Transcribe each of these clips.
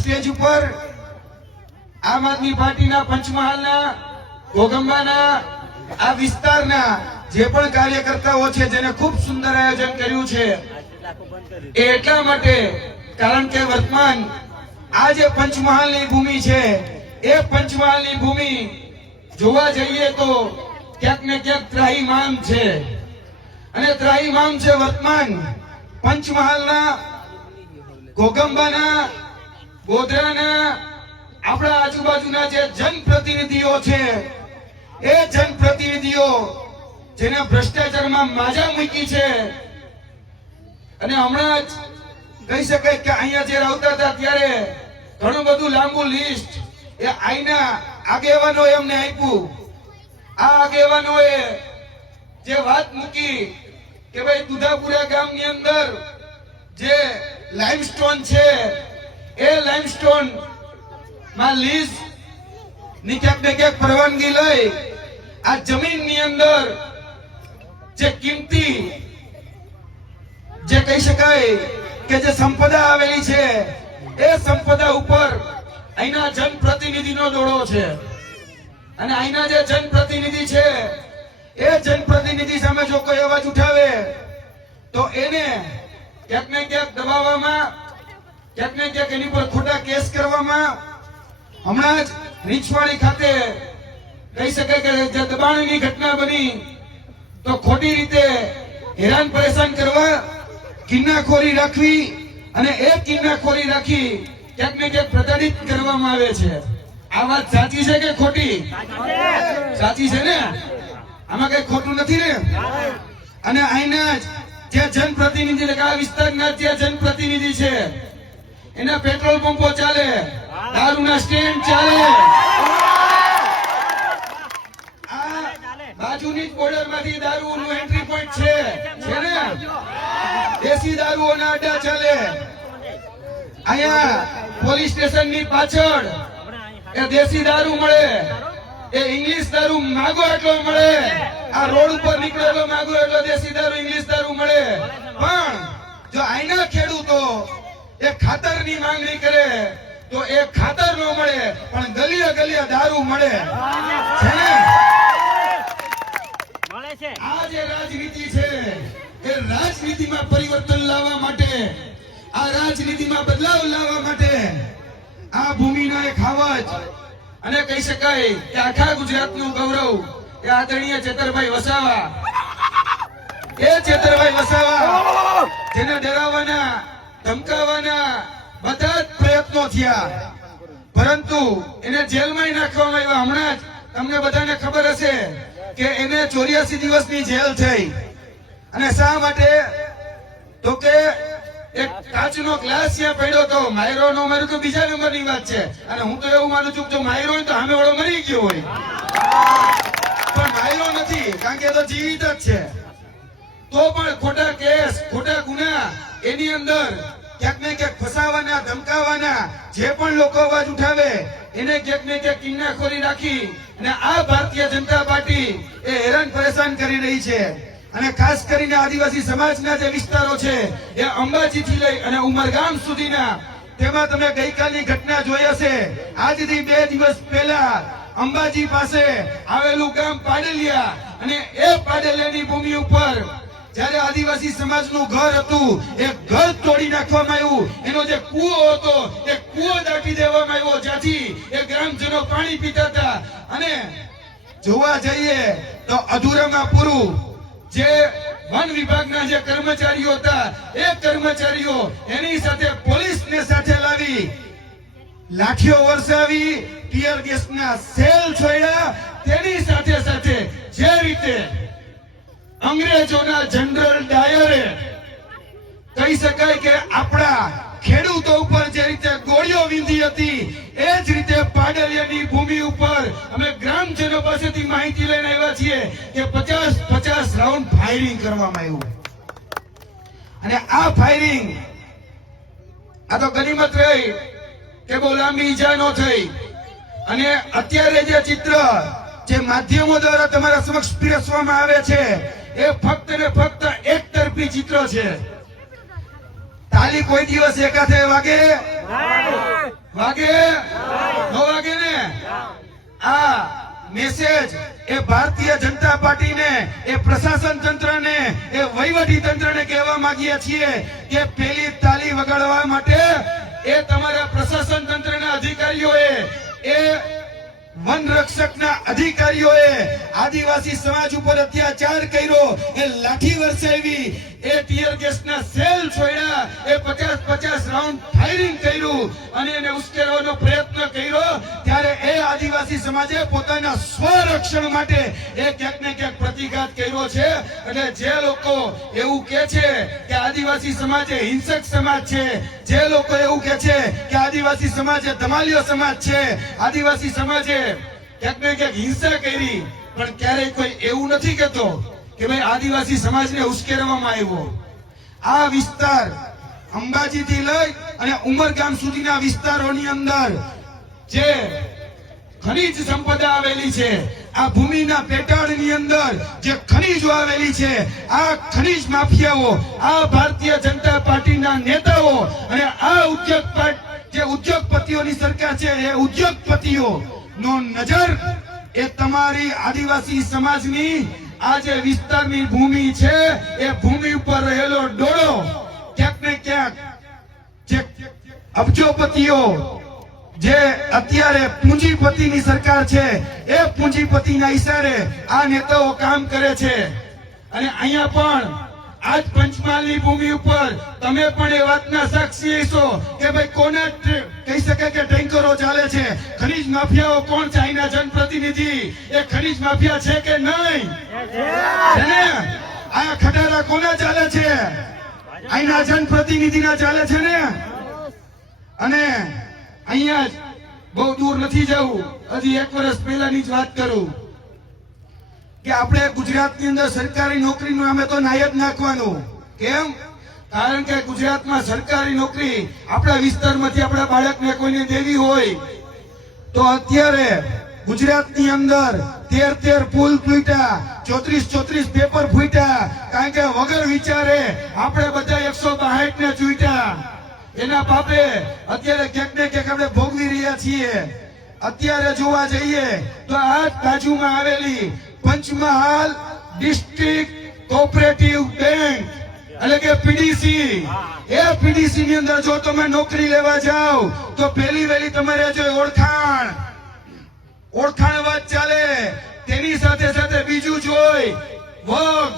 Stage ઉપર આમ આદમી પાર્ટીના પંચમહાલના ઘોગંબાના આ વિસ્તારના જે પણ કાર્યકર્તાઓ છે જેને ખૂબ સુંદર આયોજન કર્યું છે એ એટલા માટે કારણ કે વર્તમાન આ જે પંચમહાલની ભૂમિ છે એ પંચમહાલની ભૂમિ જોવા જઈએ તો ક્યાંક ને ક્યાંક ત્રાહિમામ છે અને ત્રાહિમામ છે વર્તમાન પંચમહાલના ઘોગંબાના ગોધરાના આપણા આજુબાજુના જે જનપ્રતિનિધિઓ છે એ જનપ્રતિનિધિઓ જેને ભ્રષ્ટાચારમાં માજા મૂકી છે અને હમણાં જ કહી શકાય કે અહીંયા જે આવતા હતા ત્યારે ઘણું બધું લાંબુ લિસ્ટ એ આઈના આગેવાનોએ અમને આપ્યું. આ આગેવાનોએ જે વાત મૂકી કે ભાઈ દુધાપુરા ગામની અંદર જે લાઇમસ્ટોન છે એ લાઇમસ્ટોન માં લીઝ ની ક્યાંક ને ક્યાંક પરવાનગી લઈ આ જમીનની અંદર જે કિંમતી જે કહી શકાય કે જે સંપદા આવેલી છે એ સંપદા ઉપર અહીંના જનપ્રતિનિધિનો દોડો છે અને અહીંના જે જનપ્રતિનિધિ છે એ જનપ્રતિનિધિ સામે જો કોઈ અવાજ ઉઠાવે તો એને ક્યાંક ને ક્યાંક દબાવવામાં ક્યાંક ને ક્યાંક એની પર ખોટા કેસ કરવામાં હમણાં જ રીંછવાડી ખાતે કહી શકાય કે જે દબાણની ઘટના બની તો ખોટી રીતે હેરાન પરેશાન કરવા કિન્નાખોરી રાખવી અને એ કિન્નાખોરી રાખી ક્યાંક ને ક્યાંક પ્રતાડિત કરવામાં આવે છે. આ વાત સાચી છે કે ખોટી? સાચી છે ને? આમાં કઈ ખોટું નથી ને? અને અહીંના જે જનપ્રતિનિધિ આ વિસ્તારના જે જનપ્રતિનિધિ છે એના પેટ્રોલ પંપો ચાલે, દારૂના સ્ટેન્ડ ચાલે, આ બાજુની જ બોર્ડર માંથી દારૂનું એન્ટ્રી પોઈન્ટ છે ને, દેશી દારૂઓના અડ્ડા ચાલે. અહીંયા પોલીસ સ્ટેશન ની પાછળ એ દેશી દારૂ મળે, એ ઇંગ્લિશ દારૂ માગો એટલો મળે, આ રોડ ઉપર નીકળેલો માગો એટલો દેશી દારૂ ઇંગ્લિશ દારૂ મળે. પણ જો આઈના ખેડૂતો એ ખાતરની માંગણી કરે તો એ ખાતર ન મળે પણ ગલીએ ગલીએ દારૂ મળે છે. આ જે રાજનીતિ છે એ રાજનીતિમાં પરિવર્તન લાવવા માટે, આ રાજનીતિમાં બદલાવ લાવવા માટે આ ભૂમિના એક હાવજ અને કહી શકાય કે આખા ગુજરાતનું ગૌરવ એ આદરણીય ચેતરભાઈ વસાવા, એ ચેતરભાઈ વસાવા જેને ડરાવવાના ધમકાવવાના બધા જ પ્રયત્નો થયા પરંતુ એને જેલમાં નાખવામાં આવ્યા. હમણાં જ તમને બધાને ખબર હશે કે એને 84 દિવસની જેલ થઈ અને શા માટે? તો કે એક કાચનો ગ્લાસ ત્યાં પડ્યો હતો. માયરો નો માર્યો તો બીજા નંબરની વાત છે અને હું તો એવું માનું છું જો માયરો હોય તો સામે વાળો મરી ગયો હોય, પણ માયરો નથી કારણ કે એ તો જીવિત જ છે. તો પણ ખોટા કેસ, ખોટા ગુના એની અંદર ક્યાંક ને ક્યાંક ફસાવાના, ધમકાવાના જે પણ લોકો અવાજ ઉઠાવે એને ક્યાંક ને ક્યાંક કિન્નાખોરી રાખી અને આ ભારતીય જનતા પાર્ટી એ હેરાન પરેશાન કરી રહી છે. અને ખાસ કરીને આદિવાસી સમાજના જે વિસ્તારો છે એ અંબાજીથી લઈ અને ઉમરગામ સુધીના, તેમાં તમે ગઈકાલની ઘટના જોઈ હશે. આજથી 2 દિવસ પહેલા અંબાજી પાસે આવેલું ગામ પાડલિયા અને એ પાડલિયાની ભૂમિ ઉપર જયારે આદિવાસી સમાજનું ઘર હતું એ ઘર તોડી નાખવામાં આવ્યું. એનો જે કૂવો હતો એ કૂવો દાટી દેવામાં આવ્યો જ્યાંથી એ ગ્રામજનો પાણી પીતા હતા. અને જોવા જઈએ તો અધૂરામાં પૂરું જે વન વિભાગના જે કર્મચારીઓ હતા એ કર્મચારીઓ એની સાથે પોલીસને સાથે લાવી લાઠીઓ વરસાવી, ટીયર ગેસના સેલ છોડ્યા. તેની સાથે સાથે જે રીતે અંગ્રેજોના જનરલ ડાયરે કહી શકાય કે આપણા ખેડૂતો ઉપર જે રીતે ગોળીઓ વીંધી હતી એ જ રીતે પાડલિયાની ભૂમિ ઉપર અમે ગ્રામજનો પાસેથી માહિતી લઈને આવ્યા છીએ કે 50 રાઉન્ડ ફાયરિંગ કરવામાં આવ્યું. અને આ ફાયરિંગ આ તો ગનીમત રહી કે બહુ લાંબી ઈજા ન થઈ. અને અત્યારે જે ચિત્ર જે માધ્યમો દ્વારા તમારા સમક્ષ પીરસવામાં આવે છે એ ફક્ત ને ફક્ત એક તરફી ચિત્ર છે. તાલી કોઈ દિવસ એકાથે વાગે, વાગે નો વાગે ને? આ મેસેજ એ ભારતીય જનતા પાર્ટીને, એ પ્રશાસન તંત્રને, એ વહીવટી તંત્રને કહેવા માંગીએ છીએ કે પેલી તાલી વગાડવા માટે એ તમારા પ્રશાસન તંત્રના અધિકારીઓએ, એ વન રક્ષકના અધિકારીઓએ આદિવાસી સમાજ ઉપર અત્યાચાર કર્યો, એ લાઠી વરસાવી, એ ટીયર ગેસના સેલ છોડ્યા, એ 50 રાઉન્ડ ફાયરિંગ કર્યું અને એને ઉશ્કેરવાનો પ્રયત્ન કર્યો, ત્યારે એ આદિવાસી સમાજે પોતાના સ્વરક્ષણ માટે એ ક્યાંક ને ક્યાંક પ્રતિઘાત કર્યો છે. એટલે જે લોકો એવું કહે છે કે આદિવાસી સમાજ એ હિંસક સમાજ છે, જે લોકો એવું કહે છે કે આદિવાસી સમાજ એ ધમાલિયો સમાજ છે, આદિવાસી સમાજે ક્યાંક ને ક્યાંક હિંસા કરી, પણ ક્યારેય કોઈ એવું નથી કહેતો કે ભાઈ આદિવાસી સમાજને ઉશ્કેરવામાં આવ્યો. આ વિસ્તાર અંબાજીથી લઈ અને ઉમરગામ સુધીના વિસ્તારોની અંદર જે ખનીજ સંપદા આવેલી છે, આ ભૂમિના પેટાળની અંદર જે ખનીજો આવેલી છે, આ ખનીજ માફિયાઓ, આ ભારતીય જનતા પાર્ટીના નેતાઓ અને આ ઉદ્યોગપતિઓની સરકાર છે, એ ઉદ્યોગપતિઓ નો નજર એ તમારી આદિવાસી સમાજની આ જે વિસ્તારની ભૂમિ છે, એ ભૂમિ ઉપર રહેલો ડોળો ક્યાંક ને ક્યાંક જે અબજોપતિઓ, જે અત્યારે પૂંજીપતિની સરકાર છે, એ પૂંજીપતિના ઈશારે આ નેતાઓ કામ કરે છે. અને અહીંયા પણ આજ પંચમહાલની ભૂમિ ઉપર તમે પણ એ વાતના સાક્ષી છો કે ભાઈ કોને કહી શકે કે ટેન્કરો ચાલે છે? ખનીજ માફિયાઓ કોણ છે? અહીંના જનપ્રતિનિધિ એ ખનીજ માફિયા છે કે નહીં? આ ખટારા કોના ચાલે છે? અહીંના જનપ્રતિનિધિના ચાલે છે ને? અને અહીંયા જ બહુ દૂર નથી જવું, હજી 1 વર્ષ પહેલાની જ વાત કરું કે આપણે ગુજરાતની અંદર સરકારી નોકરીનું અમે તો નાય જ નાખવાનું. કેમ? કારણ કે ગુજરાતમાં સરકારી નોકરી આપણા વિસ્તારમાંથી આપણા બાળકને કોઈને દેવી હોય તો અત્યારે ગુજરાતની અંદર 13 પુલ ફૂટ્યા, 34 પેપર ફૂટ્યા, કારણ કે વગર વિચારે આપણે બધા 162 ને ચૂંટ્યા. એના પાપે અત્યારે ક્યાંક ને ક્યાંક આપણે ભોગવી રહ્યા છીએ. અત્યારે જોવા જઈએ તો આ બાજુમાં આવેલી પંચમહાલ ડિસ્ટ્રિક્ટ કોઓપરેટિવ બેંક એટલે કે પીડીસી, એ પીડીસી ની અંદર જો તમે નોકરી લેવા જાઓ તો પહેલી વહેલી તમારે જો ઓળખાણ વાત ચાલે, તેની સાથે સાથે બીજું જોઈ વગ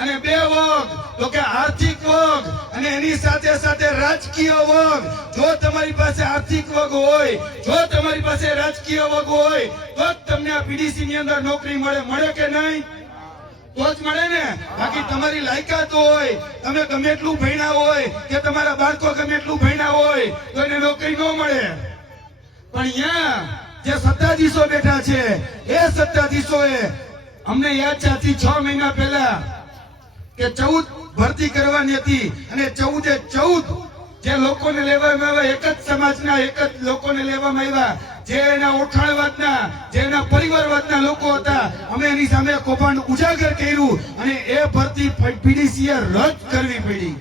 અને 2 વગ, તો કે આર્થિક વગ અને એની સાથે સાથે રાજકીય વગ. જો તમારી પાસે આર્થિક વગ હોય, જો તમારી પાસે રાજકીય વગ હોય તો જ તમને આ પીડીસી ની અંદર નોકરી મળે કે નહીં? તો જ મળે ને. બાકી તમારી લાયકાત હોય, તમે ગમે એટલું ભણ્યા હોય કે તમારા બાળકો ગમે એટલું ભણ્યા હોય તો એને નોકરી ન મળે. પણ અહીંયા જે સત્તાધીશો બેઠા છે, એ સત્તાધીશોએ અમને યાદ છે 6 મહિના પહેલા કે 14 ભરતી કરવાની હતી અને 14 જે લોકોને લેવામાં આવ્યા, એક જ સમાજના એક જ લોકોને લેવામાં આવ્યા, જે એના ઓળખાણવાદના, જે એના પરિવારવાદના લોકો હતા. અમે એની સામે કૌભાંડ ઉજાગર કર્યું અને એ ભરતી પીડીસીએ રદ કરવી પડી.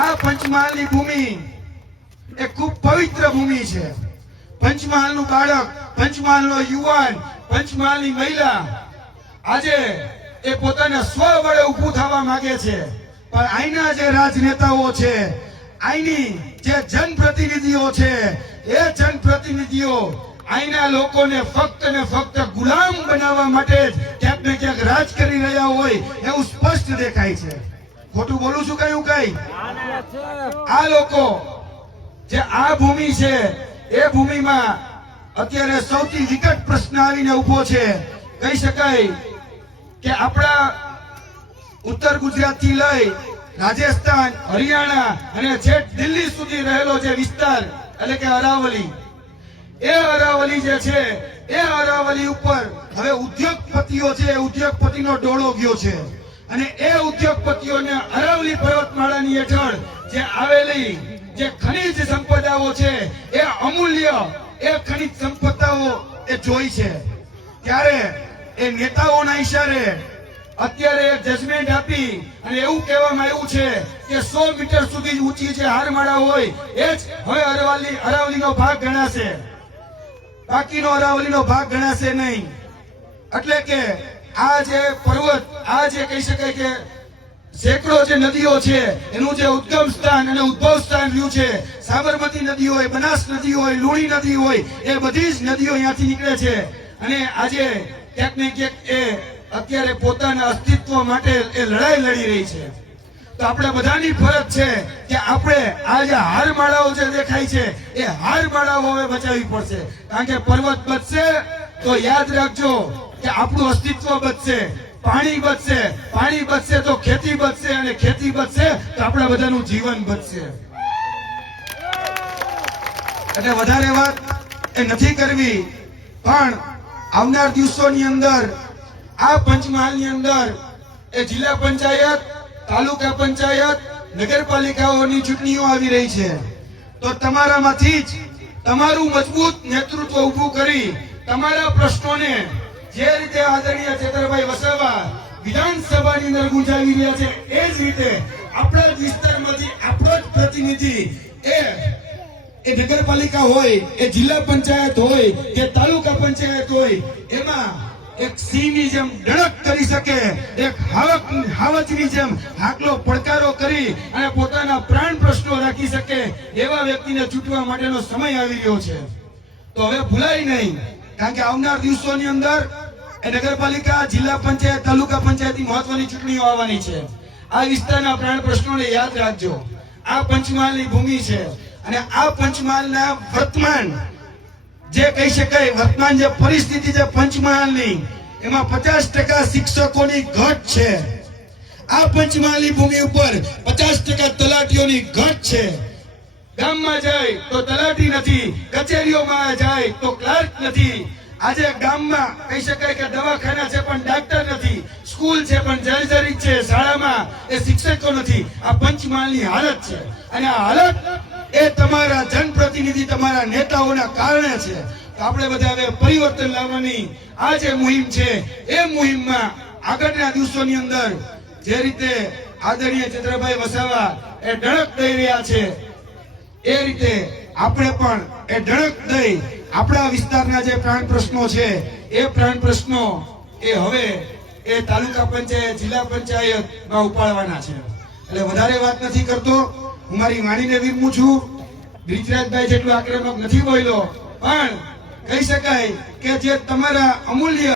આ પંચમહાલની ભૂમિ એ ખૂબ પવિત્ર ભૂમિ છે. પંચમહાલનું બાળક, પંચમહાલનો યુવાન, પંચમહાલની મહિલા આજે એ પોતાના સ્વ વડે ઊભું થવા માંગે છે. પણ અહીંના જે રાજનેતાઓ છે, અહીંની જે જનપ્રતિનિધિઓ છે, એ જનપ્રતિનિધિઓ અહીંના લોકોને ફક્ત ને ફક્ત ગુલામ બનાવવા માટે જ ક્યાંક ને ક્યાંક રાજ કરી રહ્યા હોય એવું સ્પષ્ટ દેખાય છે. ખોટું બોલું છું કઈ? આ લોકો જે આ ભૂમિ છે, એ ભૂમિમાં અત્યારે સૌથી વિકટ પ્રશ્ન આવીને ઉભો છે. કહી શકાય કે આપણા ઉત્તર ગુજરાત થી લઈ રાજસ્થાન, હરિયાણા અને છેક દિલ્હી સુધી રહેલો જે વિસ્તાર એટલે કે અરાવલી, એ અરાવલી જે છે, એ અરાવલી ઉપર હવે ઉદ્યોગપતિઓ છે, ઉદ્યોગપતિનો ડોળો ગયો છે. અને એ ઉદ્યોગપતિઓને અરાવલી પર્વતમાળાની હેઠળ જે આવેલી જે ખનીજ સંપદાઓ છે, એ અમૂલ્ય એ ખનીજ સંપદાઓ એ જોઈ છે. ત્યારે એ નેતાઓના ઈશારે અત્યારે જજમેન્ટ આપી અને એવું કહેવામાં આવ્યું છે કે 100 મીટર સુધી ઊંચી જે હારમાળા હોય એ જ હવે અરાવલીનો ભાગ ગણાશે, બાકીનો અરાવલીનો ભાગ ગણાશે નહીં. એટલે કે આ જે પર્વત, આ જે કહી શકાય કે સેંકડો જે નદીઓ છે એનું જે ઉદ્ગમ સ્થાન અને ઉદ્ભવ સ્થાન રહ્યું છે, સાબરમતી નદી હોય, બનાસ નદી હોય, લુણી નદી હોય, એ બધી જ નદીઓ અહીંયાથી નીકળે છે. અને આજે ક્યાંક ને ક્યાંક એ અત્યારે પોતાના અસ્તિત્વ માટે એ લડાઈ લડી રહી છે. તો આપણે બધાની ફરજ છે કે આપણે આ જે હારમાળાઓ જે દેખાય છે એ હારમાળાઓ હવે બચાવવી પડશે. કારણ કે પર્વત બચશે તો યાદ રાખજો કે આપણું અસ્તિત્વ બચશે, પાણી બચશે, પાણી બચશે તો ખેતી બચશે, અને ખેતી બચશે તો આપણા બધાનું જીવન બચશે. એટલે વધારે વાત એ નથી કરવી, પણ આવનાર દિવસોની અંદર આ પંચમહાલની અંદર એ જિલ્લા પંચાયત, તાલુકા પંચાયત, નગરપાલિકાઓની ચૂંટણીઓ આવી રહી છે. તો તમારામાંથી જ તમારું મજબૂત નેતૃત્વ ઉભું કરી તમારા પ્રશ્નોને જે રીતે આદરણીય ચેતરભાઈ વસાવા વિધાનસભાની અંદર ગુંજાવી રહ્યા છે એ જ રીતે આપણા જ વિસ્તારમાંથી આપણો જ પ્રતિનિધિ એ નગરપાલિકા હોય, એ જિલ્લા પંચાયત હોય કે તાલુકા પંચાયત હોય, એમાં એક સિંહની જેમ ડણક કરી શકે, એક હાવજની જેમ હાકલો પડકારો કરી અને પોતાના પ્રાણ પ્રશ્નો રાખી શકે એવા વ્યક્તિને ચૂંટવા માટેનો સમય આવી રહ્યો છે. તો હવે ભૂલાય નહીં, કારણ કે આવનાર દિવસોની અંદર એ નગરપાલિકા, જિલ્લા પંચાયત, તાલુકા પંચાયતની મહત્વની ચૂંટણીઓ આવવાની છે. આ વિસ્તારના પ્રાણ પ્રશ્નોને યાદ રાખજો. આ પંચમહાલની ભૂમિ છે અને આ પંચમહાલના વર્તમાન જે કહી શકાય, વર્તમાન જે પરિસ્થિતિ છે પંચમહાલની, એમાં 50% શિક્ષકોની ઘટ છે. આ પંચમહાલની ભૂમિ ઉપર 50% તલાટીઓની ઘટ છે. ગામમાં જાય તો તલાટી નથી, કચેરીઓમાં જાય તો ક્લાર્ક નથી. આજે ગામમાં કહી શકાય કે દવાખાના છે પણ ડાક્ટર નથી, સ્કૂલ છે પણ જર્જરિત છે, શાળામાં એ શિક્ષકો નથી. આ પંચમહાલની હાલત છે અને આ હાલત એ તમારા જનપ્રતિનિધિ, તમારા નેતાઓના કારણે છે. તો આપણે બધા હવે પરિવર્તન લાવવાની આ જે મુહિમ છે એ મુહિમમાં આગળના દિવસોની અંદર જે રીતે આદરણીય ચેતરભાઈ વસાવા એ ડણક દઈ રહ્યા છે એ રીતે આપણે પણ એ ડણક દઈ આપણા વિસ્તારના જે પ્રાણ પ્રશ્નો છે એ પ્રાણ પ્રશ્નો એ હવે એ તાલુકા પંચાયત, જિલ્લા પંચાયતમાં ઉપાડવાના છે. એટલે વધારે વાત નથી કરતો, હું મારી વાણીને વિરમું છું. બ્રિજરાજભાઈ જેટલો આક્રમક નથી બોલ્યો, પણ કહી શકાય કે જે તમારા અમૂલ્ય